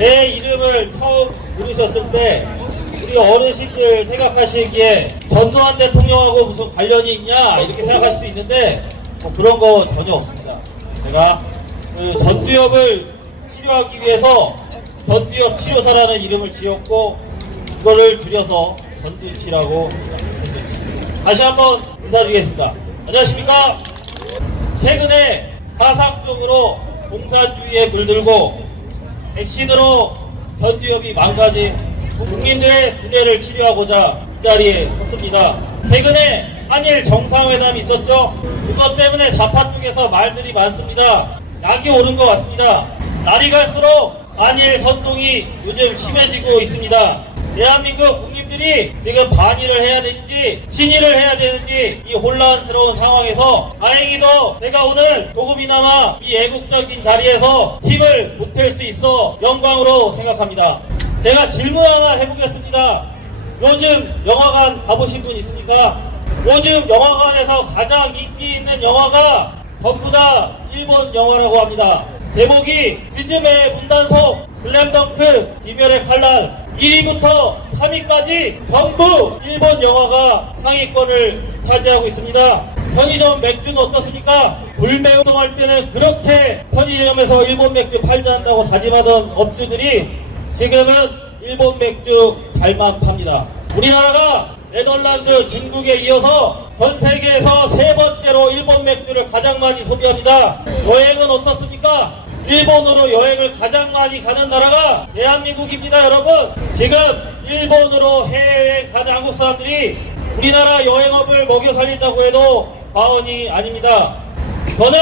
내 이름을 처음 부르셨을 때 우리 어르신들 생각하시기에 전두환 대통령하고 무슨 관련이 있냐 이렇게 생각하실 수 있는데 뭐 그런 거 전혀 없습니다. 제가 그 전두엽을 치료하기 위해서 전두엽 치료사라는 이름을 지었고 그거를 줄여서 전두치라고 다시 한번 인사드리겠습니다. 안녕하십니까? 최근에 사상적으로 공산주의에 물들고 백신으로 전두엽이 망가진 국민들의 두뇌를 치료하고자 이 자리에 섰습니다. 최근에 한일 정상회담이 있었죠. 그것 때문에 좌파 쪽에서 말들이 많습니다. 약이 오른 것 같습니다. 날이 갈수록 한일 선동이 요즘 심해지고 있습니다. 대한민국 국민들이 지금 반일을 해야 되는지 친일을 해야 되는지 이 혼란스러운 상황에서 다행히도 제가 오늘 조금이나마 이 애국적인 자리에서 힘을 보탤 수 있어 영광으로 생각합니다. 제가 질문 하나 해보겠습니다. 요즘 영화관 가보신 분 있습니까? 요즘 영화관에서 가장 인기 있는 영화가 전부 다 일본 영화라고 합니다. 제목이 스즈메의 문단속, 슬램덩크, 이별의 칼날 1위부터 3위까지 전부 일본 영화가 상위권을 차지하고 있습니다. 편의점 맥주는 어떻습니까? 불매운동할 때는 그렇게 편의점에서 일본 맥주 팔자 한다고 다짐하던 업주들이 지금은 일본 맥주 잘만 팝니다. 우리나라가 네덜란드, 중국에 이어서 전 세계에서 세 번째로 일본 맥주를 가장 많이 소비합니다. 여행은 어떻습니까? 일본으로 여행을 가장 많이 가는 나라가 대한민국입니다. 여러분, 지금 일본으로 해외여행 가는 한국 사람들이 우리나라 여행업을 먹여 살린다고 해도 과언이 아닙니다. 저는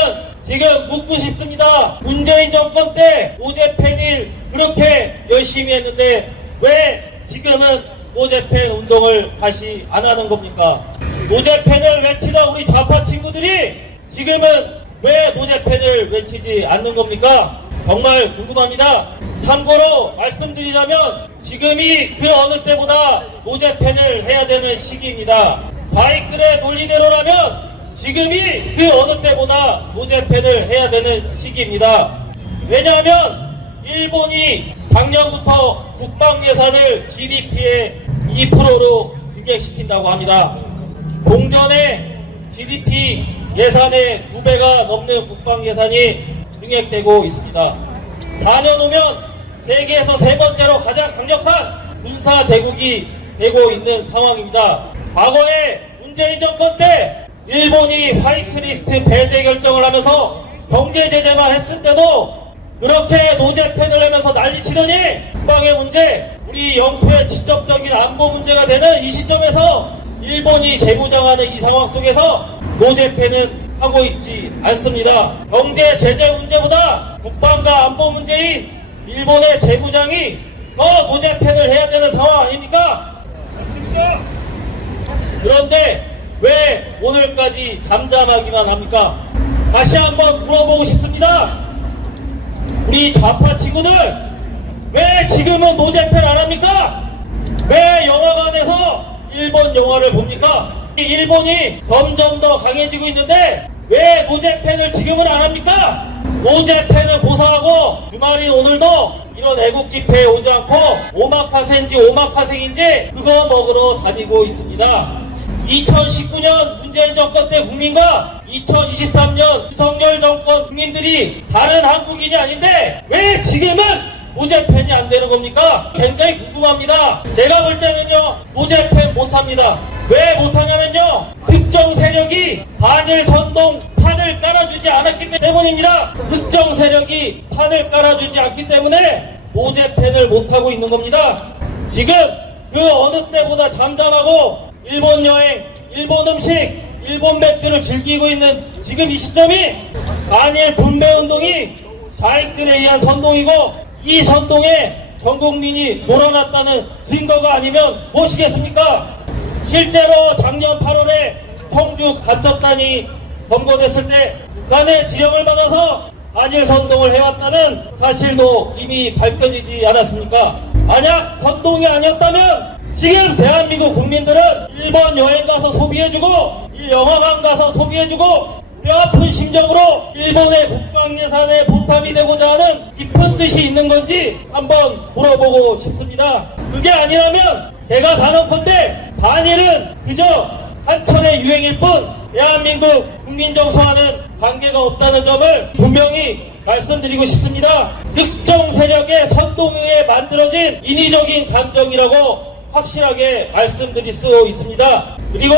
지금 묻고 싶습니다. 문재인 정권 때 노제팬을 그렇게 열심히 했는데 왜 지금은 노제팬 운동을 다시 안 하는 겁니까? 노제팬을 외치던 우리 좌파 친구들이 지금은 왜 노제팬을 외치지 않는 겁니까? 정말 궁금합니다. 참고로 말씀드리자면 지금이 그 어느 때보다 노제팬을 해야 되는 시기입니다. 좌익들의 논리대로라면 지금이 그 어느 때보다 노제팬을 해야 되는 시기입니다. 왜냐하면 일본이 작년부터 국방 예산을 GDP의 2%로 증액시킨다고 합니다. 공전의 GDP 예산의 2배가 넘는 국방 예산이 증액되고 있습니다. 4년 후면 세계에서 세 번째로 가장 강력한 군사 대국이 되고 있는 상황입니다. 과거에 문재인 정권 때 일본이 화이트리스트 배제 결정을 하면서 경제 제재만 했을 때도 그렇게 노제팬을 하면서 난리치더니 국방의 문제, 우리 영토의 직접적인 안보 문제가 되는 이 시점에서 일본이 재무장하는 이 상황 속에서 노제팬은 하고 있지 않습니다. 경제 제재 문제보다 국방과 안보 문제인 일본의 재무장이 더 노제팬을 해야 되는 상황 아닙니까? 맞습니다. 그런데 왜 오늘까지 잠잠하기만 합니까? 다시 한번 물어보고 싶습니다. 우리 좌파 친구들 왜 지금은 노제팬 안 합니까? 왜 영화관에서 일본 영화를 봅니까? 일본이 점점 더 강해지고 있는데 왜 노제팬을 지금은 안 합니까? 노제팬을 고사하고 주말인 오늘도 이런 애국 집회에 오지 않고 오마카세인지 오마카세인지 그거 먹으러 다니고 있습니다. 2019년 문재인 정권 때 국민과 2023년 윤석열 정권 국민들이 다른 한국인이 아닌데 왜 지금은 노제팬이 안 되는 겁니까? 굉장히 궁금합니다. 제가 볼 때는요, 노제팬 못합니다. 왜 못하냐면요, 특정 세력이 반일 선동 판을 깔아주지 않았기 때문입니다. 특정 세력이 판을 깔아주지 않기 때문에 노제팬을 못하고 있는 겁니다. 지금 그 어느 때보다 잠잠하고 일본 여행, 일본 음식, 일본 맥주를 즐기고 있는 지금 이 시점이 반일 분배운동이 좌익들에 의한 선동이고 이 선동에 전 국민이 몰아났다는 증거가 아니면 무엇이겠습니까? 실제로 작년 8월에 청주 간첩단이 검거됐을 때 북한의 지령을 받아서 반일 선동을 해왔다는 사실도 이미 밝혀지지 않았습니까? 만약 선동이 아니었다면 지금 대한민국 국민들은 일본 여행 가서 소비해주고 영화관 가서 소비해주고 뼈아픈 심정으로 일본의 국방 예산에 보탬이 되고자 하는 깊은 뜻이 있는 건지 한번 물어보고 싶습니다. 그게 아니라면 제가 단언컨대 반일은 그저 한철의 유행일 뿐 대한민국 국민정서와는 관계가 없다는 점을 분명히 말씀드리고 싶습니다. 특정 세력의 선동에 만들어진 인위적인 감정이라고 확실하게 말씀드릴 수 있습니다. 그리고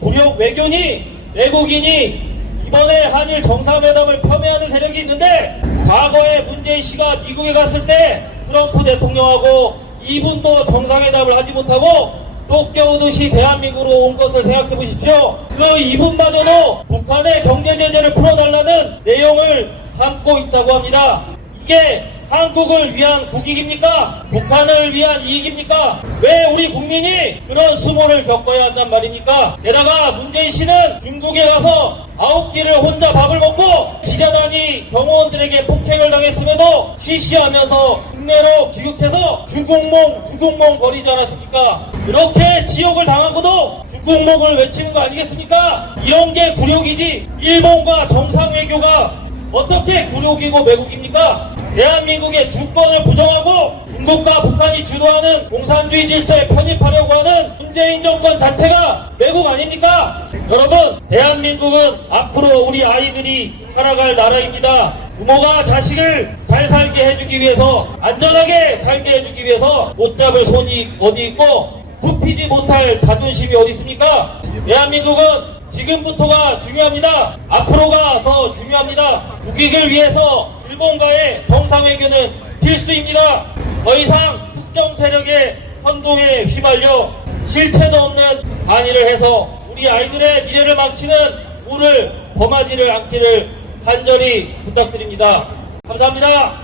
무력 외교니 외국인이 이번에 한일 정상회담을 폄훼하는 세력이 있는데 과거에 문재인 씨가 미국에 갔을 때 트럼프 대통령하고 2분도 정상회담을 하지 못하고 또 껴오듯이 대한민국으로 온 것을 생각해 보십시오. 그 2분마저도 북한의 경제 제재를 풀어달라는 내용을 담고 있다고 합니다. 이게 한국을 위한 국익입니까? 북한을 위한 이익입니까? 왜 우리 국민이 그런 수모를 겪어야 한단 말입니까? 게다가 문재인 씨는 중국에 가서 9끼를 혼자 밥을 먹고 기자단이 경호원들에게 폭행을 당했음에도 시시하면서 국내로 귀국해서 중국몽 거리지 않았습니까? 이렇게 지옥을 당하고도 중국몽을 외치는 거 아니겠습니까? 이런 게 굴욕이지 일본과 정상외교가 어떻게 굴욕이고 매국입니까? 대한민국의 주권을 부정하고 중국과 북한이 주도하는 공산주의 질서에 편입하려고 하는 문재인 정권 자체가 매국 아닙니까? 여러분, 대한민국은 앞으로 우리 아이들이 살아갈 나라입니다. 부모가 자식을 잘 살게 해주기 위해서, 안전하게 살게 해주기 위해서 못 잡을 손이 어디 있고 굽히지 못할 자존심이 어디 있습니까? 대한민국은 지금부터가 중요합니다. 앞으로가 더 중요합니다. 국익을 위해서 일본과의 정상회교는 필수입니다. 더 이상 특정 세력의 선동에 휘말려 실체도 없는 반의를 해서 우리 아이들의 미래를 망치는 우를 범하지를 않기를 간절히 부탁드립니다. 감사합니다.